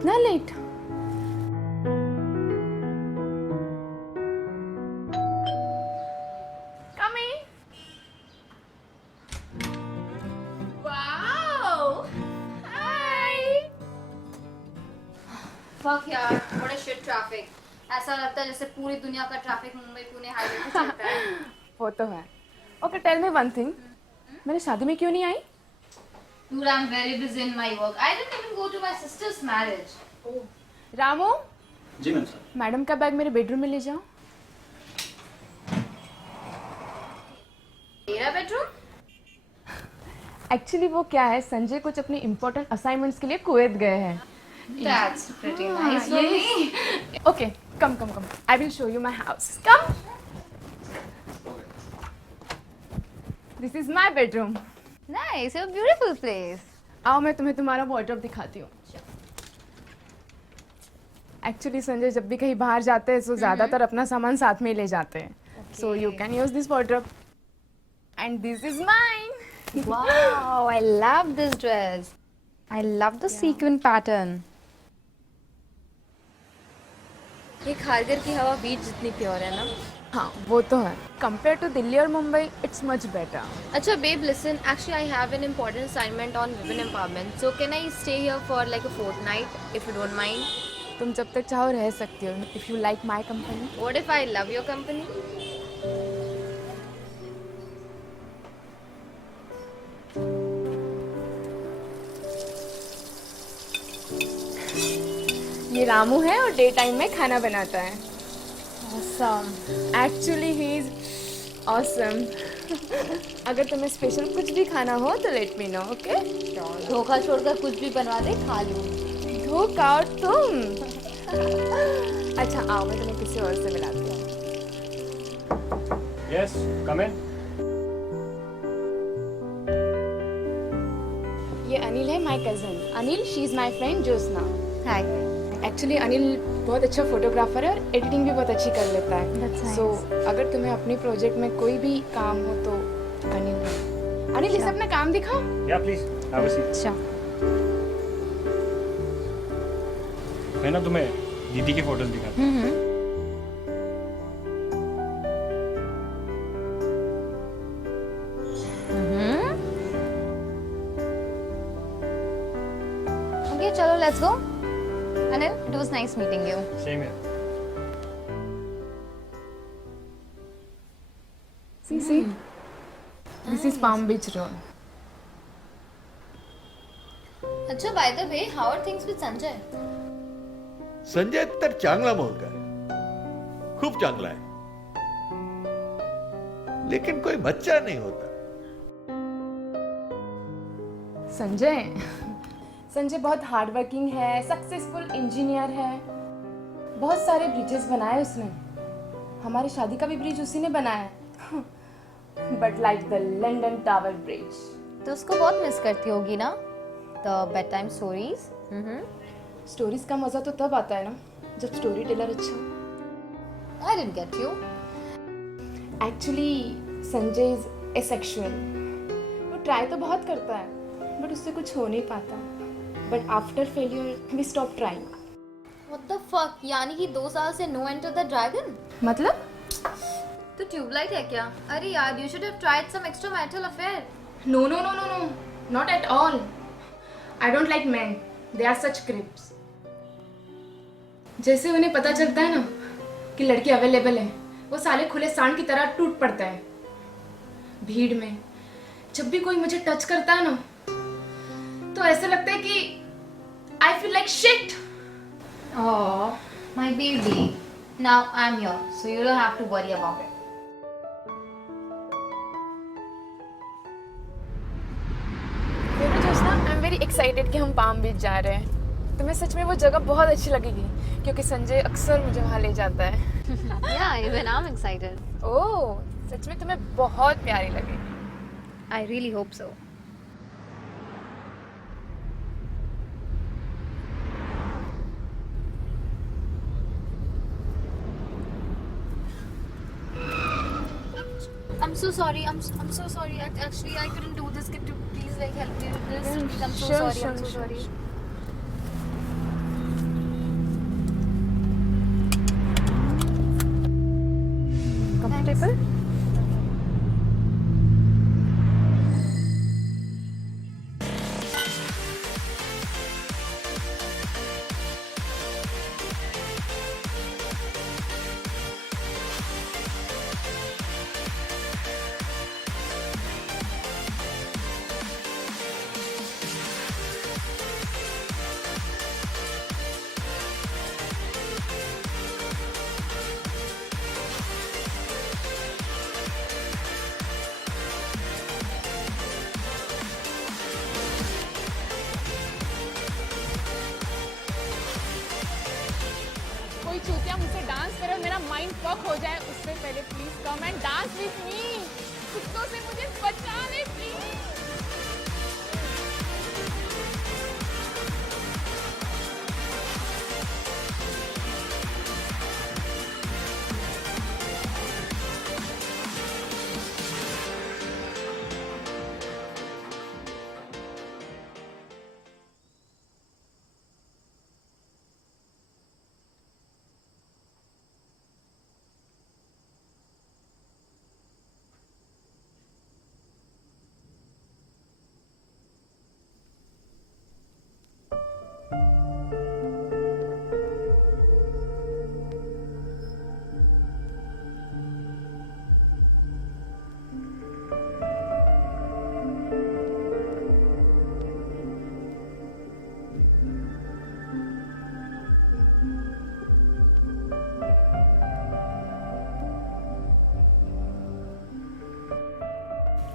इतना late? Come in. Wow. Hi. Fuck यार, what a shit traffic. ऐसा लगता है जैसे पूरी दुनिया का ट्रैफिक मुंबई पुणे हाईवे पे चलता है. वो तो है. Okay, tell me one thing. मेरे शादी में क्यों नहीं आई? Dude, I'm very busy in my work. I didn't even go to my sister's marriage. Oh. Ramu, जी मैम सर. मैडम का बैग मेरे बेडरूम में ले जाओ. तेरा बेडरूम? एक्चुअली वो क्या है, संजय कुछ अपने इम्पोर्टेंट असाइनमेंट्स के लिए कुवैत गए हैं. That's pretty nice for me. Okay, come. I will show you my house. Come. This is my bedroom. Nice, a beautiful place. आओ मैं तुम्हें तुम्हारा वार्डरोब दिखाती हूँ. एक्चुअली संजय जब भी कहीं बाहर जाते हैं तो ज़्यादातर अपना सामान साथ में ही ले जाते हैं. So you can use this wardrobe. And this is mine. Wow, I love this dress. I love the sequin pattern. ये खारघर की हवा बीच जितनी प्योर है ना. हाँ वो तो है. Compared to दिल्ली और मुंबई, it's much better. अच्छा babe, listen. Actually, I have an important assignment on women empowerment. So can I stay here for like a fortnight, if you don't mind? तुम जब तक चाहो रह सकती हो. If you like my company. What if I love your company? ये रामू है और डे टाइम में खाना बनाता है. Awesome. Actually he is awesome. अगर तुम्हें स्पेशल कुछ भी खाना हो तो लेट मी नो. ओके? धोखा छोड़कर कुछ भी बनवा दे, खा लूँ. धोखा और तुम. अच्छा आओ मैं तुम्हें किसी और से मिलाती हूँ. यस कम इन. ये अनिल है, my cousin. Anil, she is my friend Jyotsna. Hi. Actually Anil बहुत अच्छा फोटोग्राफर है और एडिटिंग भी बहुत अच्छी कर लेता है. That's nice. सो अगर तुम्हें अपनी प्रोजेक्ट में कोई भी काम हो तो अनिल इसे अपना काम दिखाओ. या प्लीज हैव अ सीट. अच्छा. मैं ना तुम्हें दीदी की फोटोज दिखाता हूँ. Okay, चलो let's go. Anil, it was nice meeting you. Same है. See. This is Palm Beach Road. अच्छा, by the way, how are things with Sanjay? Sanjay तर चांगला मुलगा आहे, खूप चांगला आहे, लेकिन कोई बच्चा नहीं होता. संजय बहुत हार्ड वर्किंग है, सक्सेसफुल इंजीनियर है. बहुत सारे ब्रिजेस बनाए उसने. हमारी शादी का भी ब्रिज उसी ने बनाया. But like the London tower bridge. तो उसको बहुत मिस करती होगी ना? The bedtime stories. स्टोरीज का मजा तो तब आता है ना जब स्टोरी टेलर अच्छा हो. I didn't get you. Actually Sanjay is asexual. वो ट्राई तो बहुत करता है बट उससे कुछ हो नहीं पाता. But after failure we stop trying. What the fuck? यानी कि 2 साल से no enter the dragon? मतलब? तो ट्यूबलाइट है क्या? अरे यार, you should have tried some extramarital affair. No, not at all. I don't like men. They are such creeps. जैसे उन्हें पता चलता है ना कि लड़की अवेलेबल है, वो साले खुले सांड की तरह टूट पड़ता है. भीड़ में जब भी कोई मुझे टच करता है ना तो ऐसा लगता है कि I feel like shit. Oh, my baby. Now I'm here, so you don't have to worry about it. देखो ज्योत्सना, आई एम वेरी एक्साइटेड कि हम पाम बीच जा रहे हैं. तुम्हें सच में वो जगह बहुत अच्छी लगेगी क्योंकि संजय अक्सर मुझे वहाँ ले जाता है. Yeah, even I'm excited. ओह, सच में तुम्हें बहुत प्यारी लगेगी. I really hope so. I'm so sorry. I'm so sorry. Actually, I couldn't do this. Could you please like help me with this? Please, I'm so Sure, sorry. sure, I'm so sure, sorry. चूतिया मुझसे dance करे और मेरा mind fuck हो जाए उससे पहले please come and dance with me. कुत्तों से मुझे बचा ले please.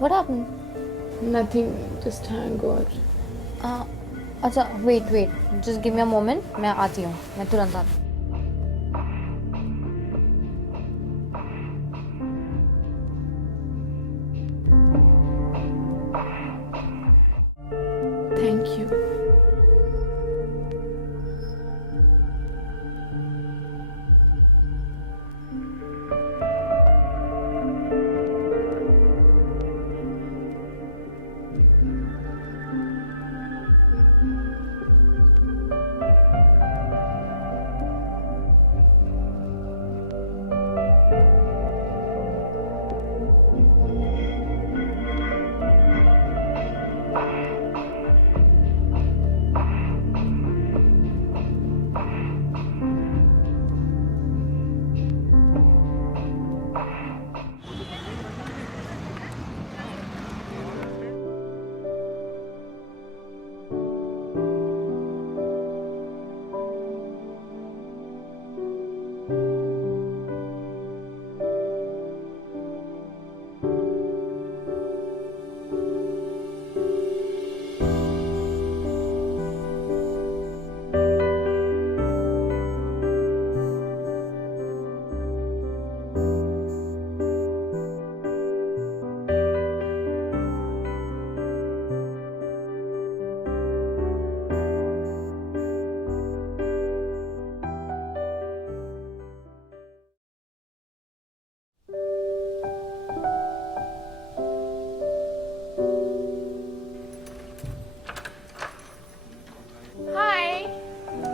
What happened? Nothing, just thank God. अच्छा wait just give me a moment, मैं आती हूँ, मैं तुरंत आती हूँ। Thank you. Hi,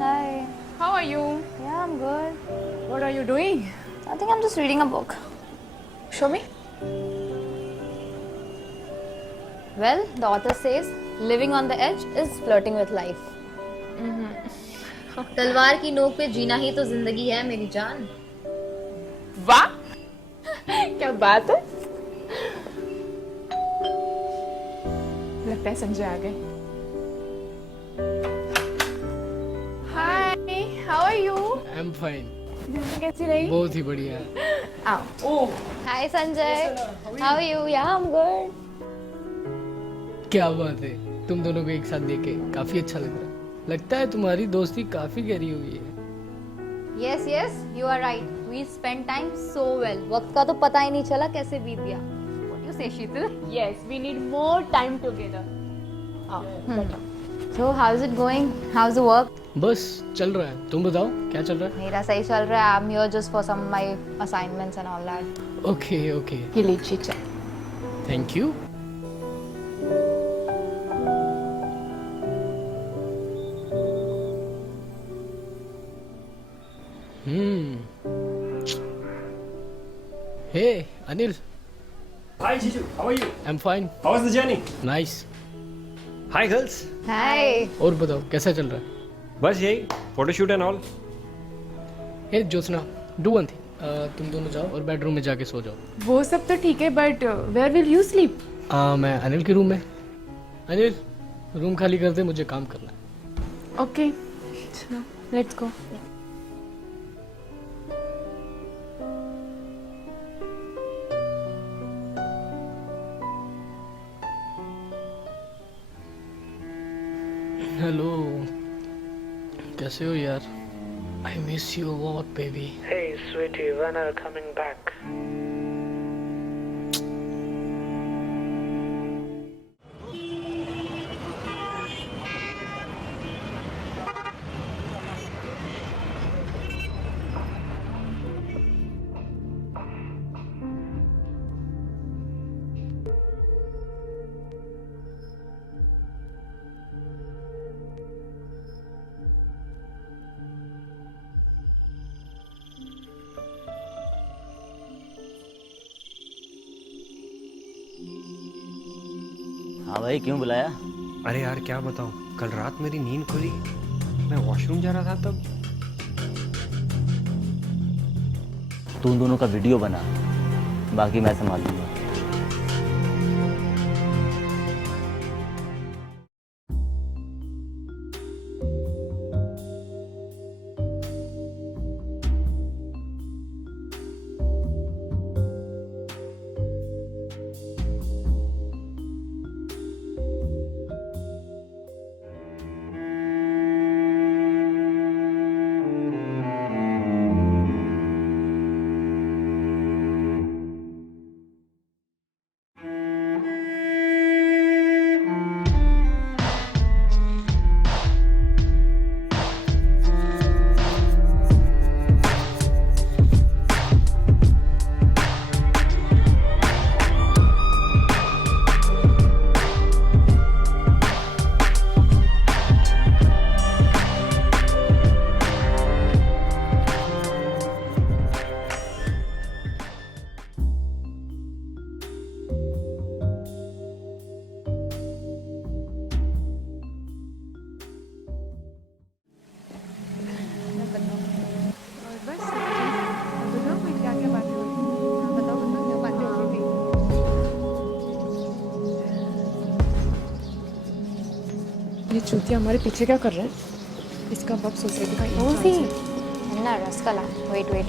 Hi. how are you? Yeah, I'm good. What are you doing? I think I'm just reading a book. Show me. Well, the author says, living on the edge is flirting with life. तलवार की नोक पे जीना ही तो जिंदगी है मेरी जान। वाह, क्या बात है। लगता है संजय आ गए। Hi, how are you? I am fine, Delhi कैसी रही? बहुत ही बढ़िया। आओ। Hi Sanjay. How are you? Yeah, I'm good. क्या बात है, तुम दोनों को एक साथ देखे काफी अच्छा लग रहा है। लगता है तुम्हारी दोस्ती काफी गहरी हुई है। Yes, yes, you are right. We spent time so well. वक्त का तो पता ही नहीं चला कैसे बीत गया. What do you say, Sheetal? Yes, we need more time together. So how's it going? How's the work? बस चल रहा है, तुम बताओ क्या चल रहा मेरा सही चल रहा है. I'm here just for some of my assignments and all that. है? ओके ओके, ये लीची चाय। Thank you. Hey Anil, Hi Jiju, how are you? I am fine, How was the journey? Nice. Hi girls. Hi. और बताओ कैसा चल रहा है? बस यही photoshoot and all. Hey Jyotsna, do one thing, तुम दोनों जाओ और बेडरूम में जाके सो जाओ। वो सब तो ठीक है, but where will you sleep? मैं अनिल के रूम में। अनिल, रूम खाली कर दे, मुझे काम करना है। Okay, let's go. हेलो, कैसे हो यार? I miss you a lot, baby. Hey, sweetie, when are you coming back? हाँ भाई, क्यों बुलाया? अरे यार क्या बताऊं, कल रात मेरी नींद खुली, मैं वॉशरूम जा रहा था तब। तुम दोनों का वीडियो बना, बाकी मैं संभाल लूंगा। ये चूतिया हमारे पीछे क्या कर रहा है? इसका बाप सोसाइटी का कौन सी? ना रसकला, वेट वेट।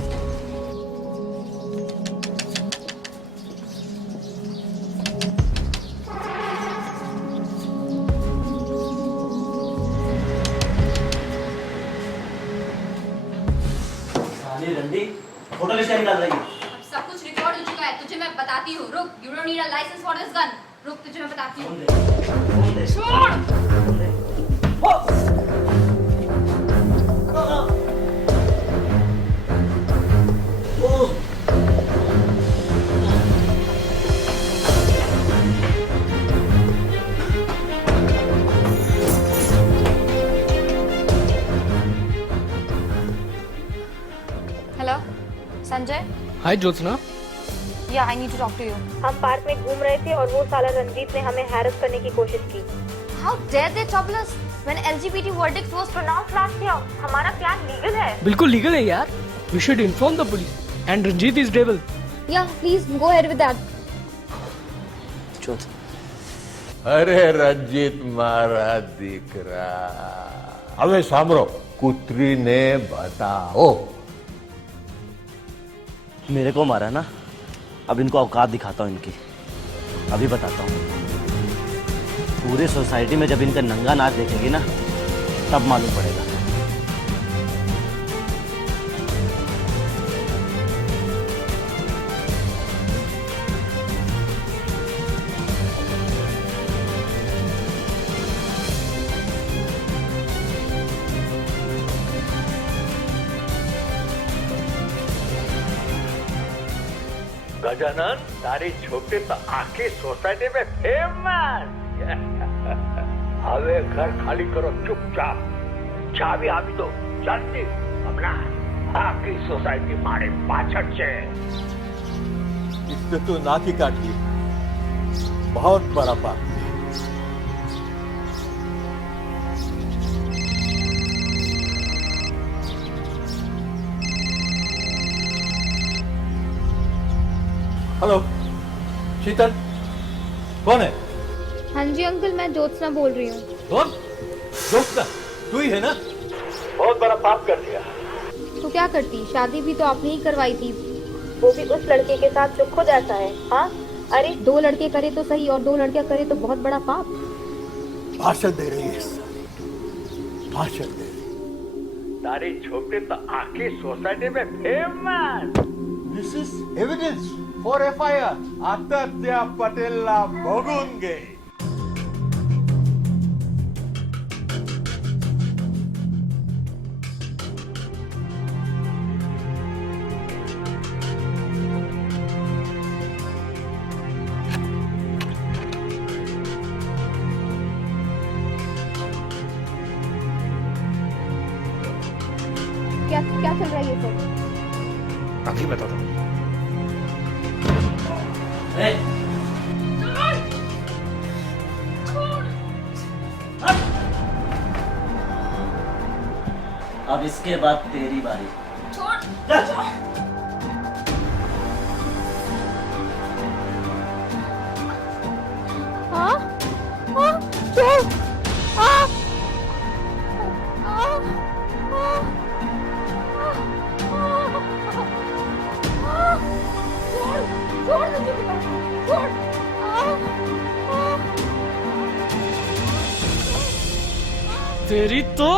फोटो लिस्ट निकाल रही है। अब सब कुछ रिकॉर्ड हो चुका है, तुझे मैं बताती हूँ। रुक, you don't need a licence for this gun. रुक, तुझे मैं बताती हूँ। छोड़। Hello Sanjay. Hi Jyotsna. Yeah I need to talk to you. हम पार्क में घूम रहे थे और वो साला रंजीत ने हमें हैरेस करने की कोशिश की। How dare they trouble us when LGBT verdict was pronounced last year? हमारा प्लान लीगल है। बिल्कुल लीगल है यार। We should inform the police. And Ranjit is devil. Yeah, please go ahead with that. ज्योत, અરે રંજીત મારા દીકરા, હવે સાંભળો, કૂતરીને બતાવો। मेरे को मारा ना, अब इनको औकात दिखाता हूँ इनकी। अभी बताता हूँ। पूरे सोसाइटी में जब इनका नंगा नाच देखेगी ना, तब मालूम पड़ेगा। ગજાનન, તારી છોકરી તો આખી સોસાયટી में फेमस। હવે ઘર ખાલી કરો ચૂપચાપ, ચાવી આપી દો જલ્દી, હમણાં આખી સોસાયટી મારી પાછળ છે। इससे तो नाकी काटी, बहुत बड़ा पाप। हेलो शीतल, कौन है? हाँ जी अंकल, मैं ज्योत्सना बोल रही हूँ। कौन? ज्योत्सना, तू ही है ना? बहुत बड़ा पाप कर दिया। तो क्या करती, शादी भी तो आपने ही करवाई थी। वो भी उस लड़के के साथ जो खुद ऐसा है। हाँ, अरे 2 लड़के करे तो सही और 2 लड़कियां करे तो बहुत बड़ा पाप। भाषण दे रही है, भाषण दे रही। तारी छोकरी तो आखी सोसायटी में famous. This is evidence for FIR. आता त्या पटेलला बघून घे. क्या क्या चल रहा है ये सब? अभी बताता हूँ. अब इसके बाद तेरी बारी. हाँ हाँ चोर हाँ तेरी तो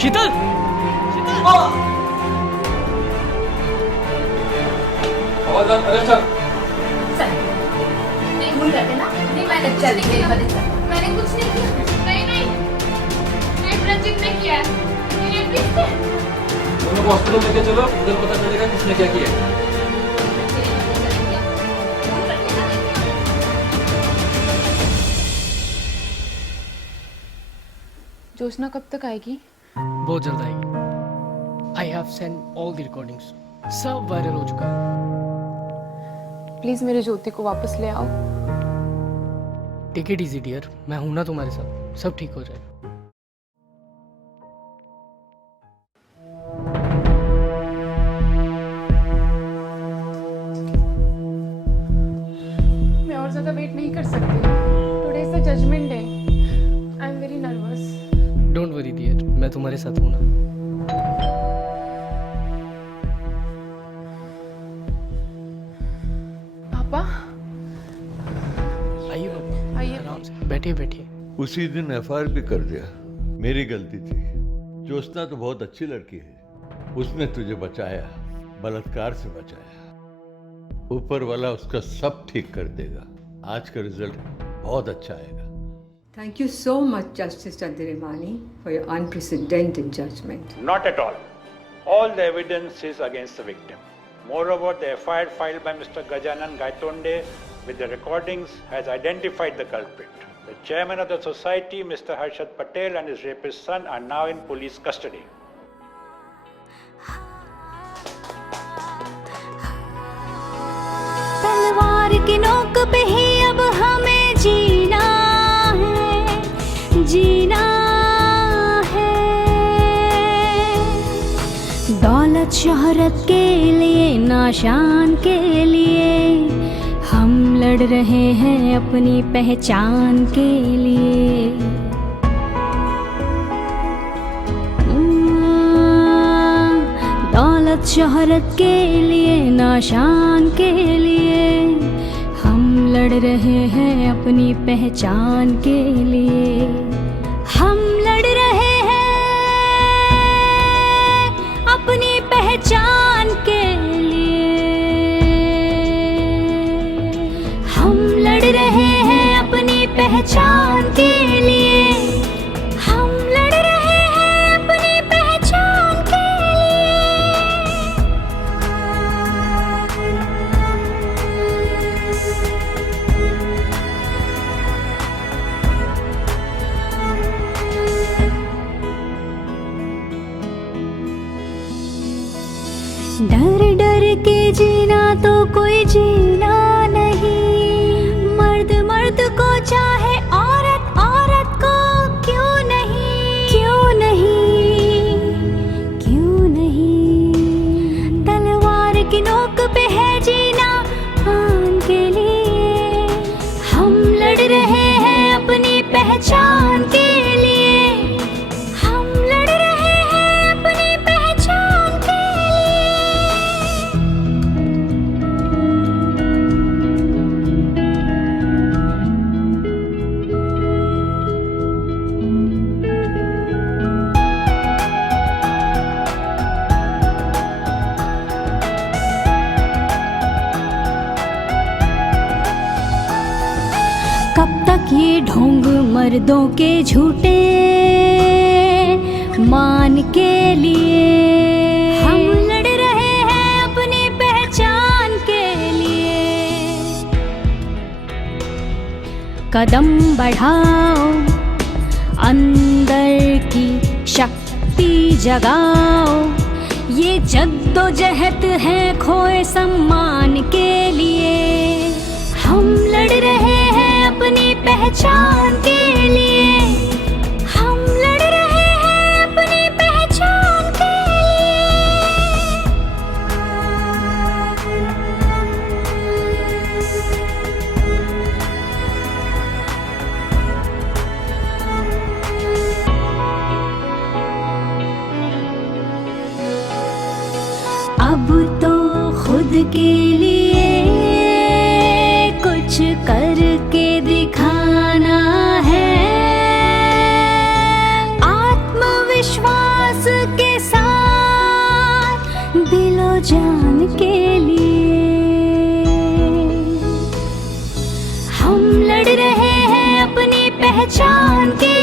शीतल नहीं भूल करते ना. नहीं मैंने चल गई मैंने कुछ नहीं किया. नहीं मैं रंजित ने किया है. ये किसने? दोनों को हॉस्पिटल लेके चलो, उधर पता चलेगा किसने क्या किया. जोशना कब तक आएगी? बहुत जल्द आएगी. I have send all the recordings. सब वायरल हो चुका है. प्लीज मेरी ज्योति को वापस ले आओ. टेक इट इजी डियर, मैं हूं ना तुम्हारे साथ. सब ठीक हो जाएगा. मैं और ज्यादा वेट नहीं कर सकती. Today is the judgement day. I am very nervous. Don't worry dear, मैं तुम्हारे साथ हूं ना. पापा आइए बाबा, आइए. आराम से बैठिए बैठिए. उसी दिन FIR भी कर दिया. मेरी गलती थी. ज्योत्सना तो बहुत अच्छी लड़की है. उसने तुझे बचाया, बलात्कार से बचाया. ऊपर वाला उसका सब ठीक कर देगा. आज का रिजल्ट बहुत अच्छा आएगा. Thank you so much, Justice Chandiramani, for your unprecedented judgment. Not at all. All the evidence is against the victim. Moreover, the FIR filed by Mr. Gajanan Gaitonde with the recordings has identified the culprit. The chairman of the society, Mr. Harshad Patel, and his rapist son are now in police custody. तलवार की नोक पे ही अब हमें जीना है. दौलत शोहरत के लिए नाशान के लिए हम लड़ रहे हैं अपनी पहचान के लिए. दौलत शोहरत के लिए नाशान के लिए हम लड़ रहे हैं अपनी पहचान के लिए. हम लड़ रहे हैं अपनी पहचान के लिए. हम लड़ रहे हैं अपनी पहचान के लिए. हम लड़ रहे हैं अपनी पहचान के डर डर के जीना तो कोई जीना नहीं. मर्द मर्द को चाहे औरत औरत को क्यों नहीं, क्यों नहीं, क्यों नहीं. तलवार की नोक पे है जीना आन के लिए. हम लड़ रहे हैं अपनी पहचान के लिए. हम लड़ रहे हैं अपनी पहचान के लिए. कब तक ये ढोंग मर्दों के झूठे मान के लिए? हम लड़ रहे हैं अपनी पहचान के लिए। कदम बढ़ाओ, अंदर की शक्ति जगाओ, ये जद्दोजहद है खोए सम्मान के लिए। हम लड़ रहे हैं अपनी पहचान के लिए। हम लड़ रहे हैं अपनी पहचान के अब तो खुद के लिए कुछ करके दिखाना है, आत्मविश्वास के साथ दिलो जान के लिए। हम लड़ रहे हैं अपनी पहचान के